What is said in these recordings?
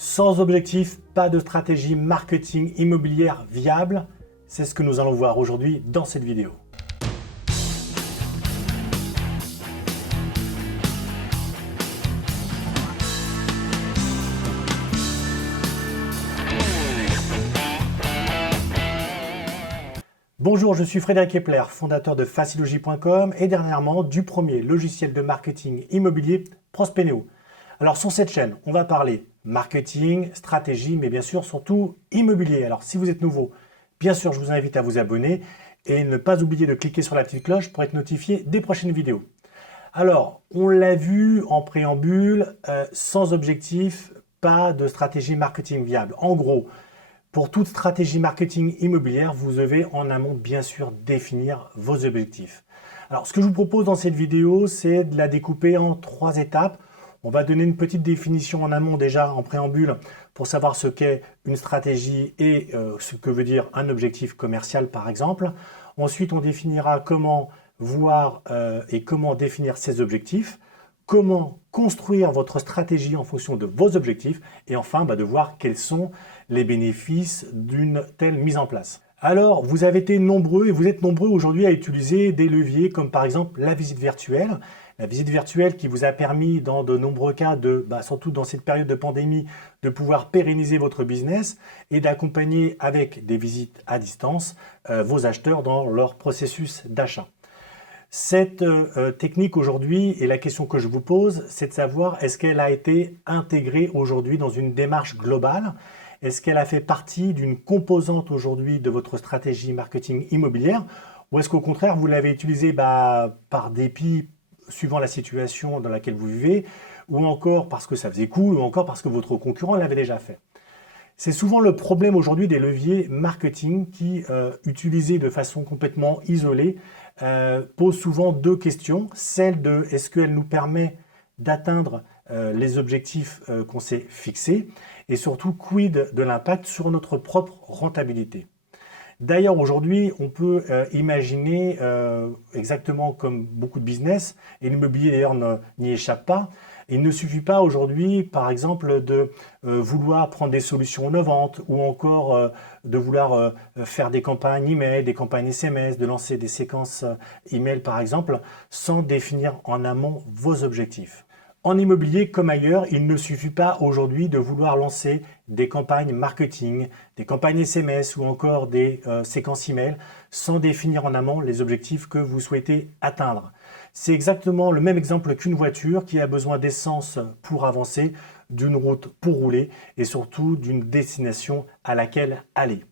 Sans objectif, pas de stratégie marketing immobilière viable. C'est ce que nous allons voir aujourd'hui dans cette vidéo. Bonjour, je suis Frédéric Epler, fondateur de Facilogy.com et dernièrement du premier logiciel de marketing immobilier Prospeneo. Alors sur cette chaîne, on va parler marketing, stratégie, mais bien sûr surtout immobilier. Alors si vous êtes nouveau, bien sûr je vous invite à vous abonner et ne pas oublier de cliquer sur la petite cloche pour être notifié des prochaines vidéos. Alors, on l'a vu en préambule, sans objectif, pas de stratégie marketing viable. En gros, pour toute stratégie marketing immobilière, vous devez en amont bien sûr définir vos objectifs. Alors ce que je vous propose dans cette vidéo, c'est de la découper en 3 étapes. On va donner une petite définition en amont déjà en préambule pour savoir ce qu'est une stratégie et ce que veut dire un objectif commercial par exemple. Ensuite, on définira comment voir et comment définir ces objectifs, comment construire votre stratégie en fonction de vos objectifs et enfin de voir quels sont les bénéfices d'une telle mise en place. Alors, vous avez été nombreux et vous êtes nombreux aujourd'hui à utiliser des leviers comme par exemple la visite virtuelle. La visite virtuelle qui vous a permis dans de nombreux cas, surtout dans cette période de pandémie, de pouvoir pérenniser votre business et d'accompagner avec des visites à distance vos acheteurs dans leur processus d'achat. Cette technique aujourd'hui, et la question que je vous pose, c'est de savoir est-ce qu'elle a été intégrée aujourd'hui dans une démarche globale? Est-ce qu'elle a fait partie d'une composante aujourd'hui de votre stratégie marketing immobilière? Ou est-ce qu'au contraire, vous l'avez utilisée par dépit, suivant la situation dans laquelle vous vivez, ou encore parce que ça faisait cool, ou encore parce que votre concurrent l'avait déjà fait? C'est souvent le problème aujourd'hui des leviers marketing qui, utilisés de façon complètement isolée, posent souvent 2 questions. Celle de est-ce qu'elle nous permet d'atteindre les objectifs qu'on s'est fixés et surtout quid de l'impact sur notre propre rentabilité. D'ailleurs aujourd'hui on peut imaginer exactement comme beaucoup de business, et l'immobilier d'ailleurs n'y échappe pas. Il ne suffit pas aujourd'hui, par exemple, de vouloir prendre des solutions innovantes ou encore de vouloir faire des campagnes email, des campagnes SMS, de lancer des séquences email par exemple, sans définir en amont vos objectifs. En immobilier comme ailleurs, il ne suffit pas aujourd'hui de vouloir lancer des campagnes marketing, des campagnes SMS ou encore des séquences email sans définir en amont les objectifs que vous souhaitez atteindre. C'est exactement le même exemple qu'une voiture qui a besoin d'essence pour avancer, d'une route pour rouler et surtout d'une destination à laquelle aller.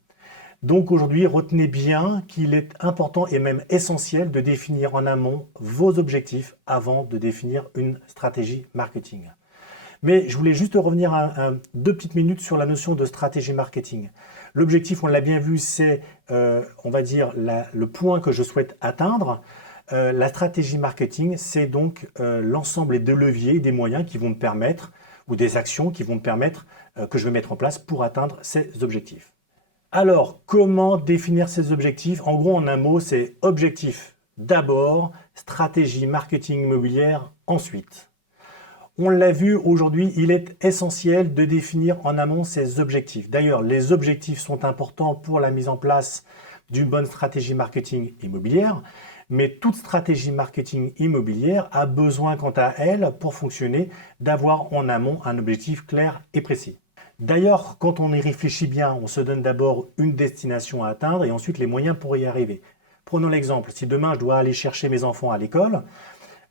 Donc aujourd'hui, retenez bien qu'il est important et même essentiel de définir en amont vos objectifs avant de définir une stratégie marketing. Mais je voulais juste revenir 2 petites minutes sur la notion de stratégie marketing. L'objectif, on l'a bien vu, c'est, on va dire, le point que je souhaite atteindre. La stratégie marketing, c'est donc l'ensemble des leviers, des moyens qui vont me permettre, ou des actions qui vont me permettre, que je vais mettre en place pour atteindre ces objectifs. Alors, comment définir ces objectifs? En gros, en un mot, c'est objectif d'abord, stratégie marketing immobilière ensuite. On l'a vu aujourd'hui, il est essentiel de définir en amont ces objectifs. D'ailleurs, les objectifs sont importants pour la mise en place d'une bonne stratégie marketing immobilière, mais toute stratégie marketing immobilière a besoin, quant à elle, pour fonctionner, d'avoir en amont un objectif clair et précis. D'ailleurs, quand on y réfléchit bien, on se donne d'abord une destination à atteindre et ensuite les moyens pour y arriver. Prenons l'exemple, si demain je dois aller chercher mes enfants à l'école,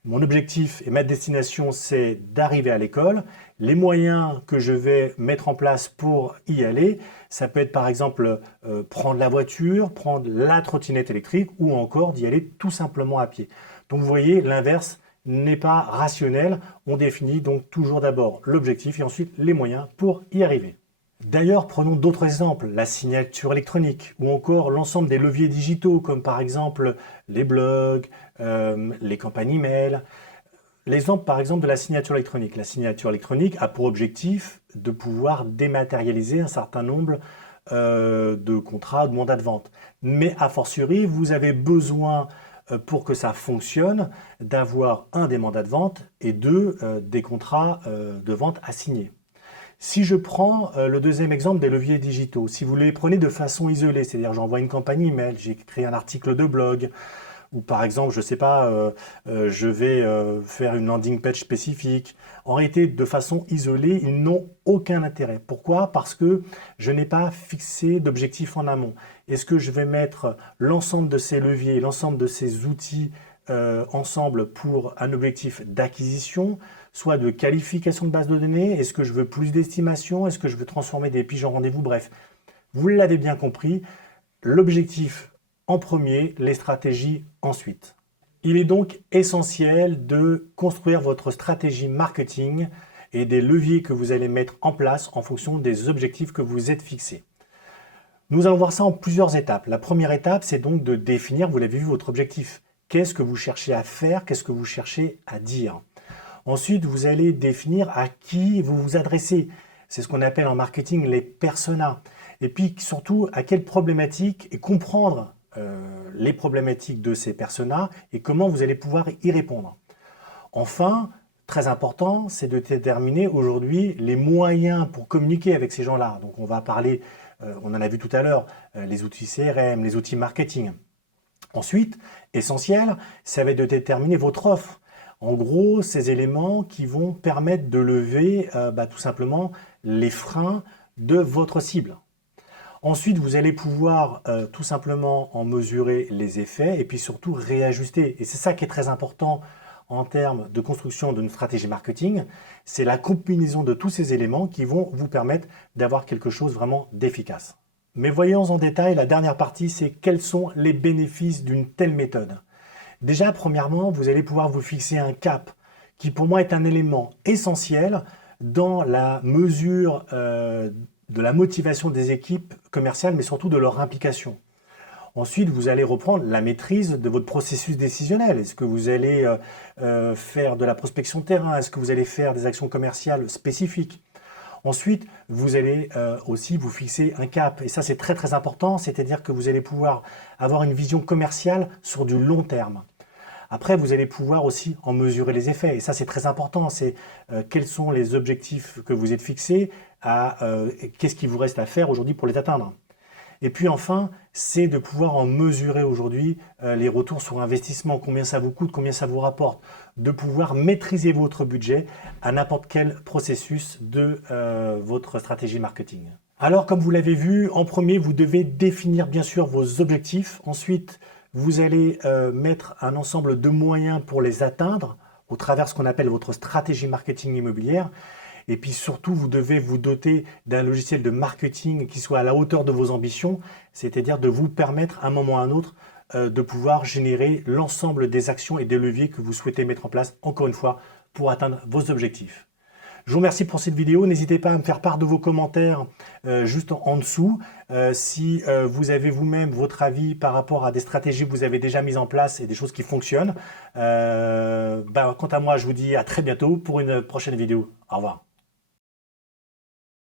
mon objectif et ma destination c'est d'arriver à l'école. Les moyens que je vais mettre en place pour y aller, ça peut être par exemple prendre la voiture, prendre la trottinette électrique ou encore d'y aller tout simplement à pied. Donc vous voyez, l'inverse n'est pas rationnel, on définit donc toujours d'abord l'objectif et ensuite les moyens pour y arriver. D'ailleurs, prenons d'autres exemples, la signature électronique ou encore l'ensemble des leviers digitaux comme par exemple les blogs, les campagnes email. L'exemple par exemple de la signature électronique. La signature électronique a pour objectif de pouvoir dématérialiser un certain nombre de contrats, de mandats de vente. Mais a fortiori, vous avez besoin pour que ça fonctionne, d'avoir un des mandats de vente et deux des contrats de vente à signer. Si je prends le deuxième exemple des leviers digitaux, si vous les prenez de façon isolée, c'est-à-dire j'envoie une campagne email, j'ai créé un article de blog, ou par exemple, je ne sais pas, je vais faire une landing page spécifique. En réalité, de façon isolée, ils n'ont aucun intérêt. Pourquoi? Parce que je n'ai pas fixé d'objectif en amont. Est-ce que je vais mettre l'ensemble de ces leviers, l'ensemble de ces outils ensemble pour un objectif d'acquisition, soit de qualification de base de données? Est-ce que je veux plus d'estimation? Est-ce que je veux transformer des piges en rendez-vous? Bref, vous l'avez bien compris, l'objectif en premier, les stratégies ensuite. Il est donc essentiel de construire votre stratégie marketing et des leviers que vous allez mettre en place en fonction des objectifs que vous êtes fixés. Nous allons voir ça en plusieurs étapes. La première étape, c'est donc de définir, vous l'avez vu, votre objectif. Qu'est-ce que vous cherchez à faire? Qu'est-ce que vous cherchez à dire? Ensuite, vous allez définir à qui vous vous adressez. C'est ce qu'on appelle en marketing les personas. Et puis surtout, à quelles problématiques et comprendre les problématiques de ces personas et comment vous allez pouvoir y répondre. Enfin, très important, c'est de déterminer aujourd'hui les moyens pour communiquer avec ces gens-là. Donc on va parler, on en a vu tout à l'heure, les outils CRM, les outils marketing. Ensuite, essentiel, ça va être de déterminer votre offre. En gros, ces éléments qui vont permettre de lever tout simplement les freins de votre cible. Ensuite, vous allez pouvoir tout simplement en mesurer les effets et puis surtout réajuster. Et c'est ça qui est très important en termes de construction d'une stratégie marketing. C'est la combinaison de tous ces éléments qui vont vous permettre d'avoir quelque chose vraiment d'efficace. Mais voyons en détail, la dernière partie, c'est quels sont les bénéfices d'une telle méthode. Déjà, premièrement, vous allez pouvoir vous fixer un cap qui pour moi est un élément essentiel dans la mesure de la motivation des équipes commerciales, mais surtout de leur implication. Ensuite, vous allez reprendre la maîtrise de votre processus décisionnel. Est-ce que vous allez faire de la prospection terrain? Est-ce que vous allez faire des actions commerciales spécifiques? Ensuite, vous allez aussi vous fixer un cap. Et ça, c'est très très important, c'est-à-dire que vous allez pouvoir avoir une vision commerciale sur du long terme. Après, vous allez pouvoir aussi en mesurer les effets. Et ça, c'est très important. C'est quels sont les objectifs que vous êtes fixés, qu'est-ce qu'il vous reste à faire aujourd'hui pour les atteindre. Et puis enfin, c'est de pouvoir en mesurer aujourd'hui les retours sur investissement, combien ça vous coûte, combien ça vous rapporte, de pouvoir maîtriser votre budget à n'importe quel processus de votre stratégie marketing. Alors, comme vous l'avez vu, en premier, vous devez définir bien sûr vos objectifs. Ensuite, vous allez mettre un ensemble de moyens pour les atteindre au travers de ce qu'on appelle votre stratégie marketing immobilière. Et puis surtout, vous devez vous doter d'un logiciel de marketing qui soit à la hauteur de vos ambitions, c'est-à-dire de vous permettre à un moment ou à un autre de pouvoir générer l'ensemble des actions et des leviers que vous souhaitez mettre en place, encore une fois, pour atteindre vos objectifs. Je vous remercie pour cette vidéo. N'hésitez pas à me faire part de vos commentaires juste en dessous. Si vous avez vous-même votre avis par rapport à des stratégies que vous avez déjà mises en place et des choses qui fonctionnent. Quant à moi, je vous dis à très bientôt pour une prochaine vidéo. Au revoir.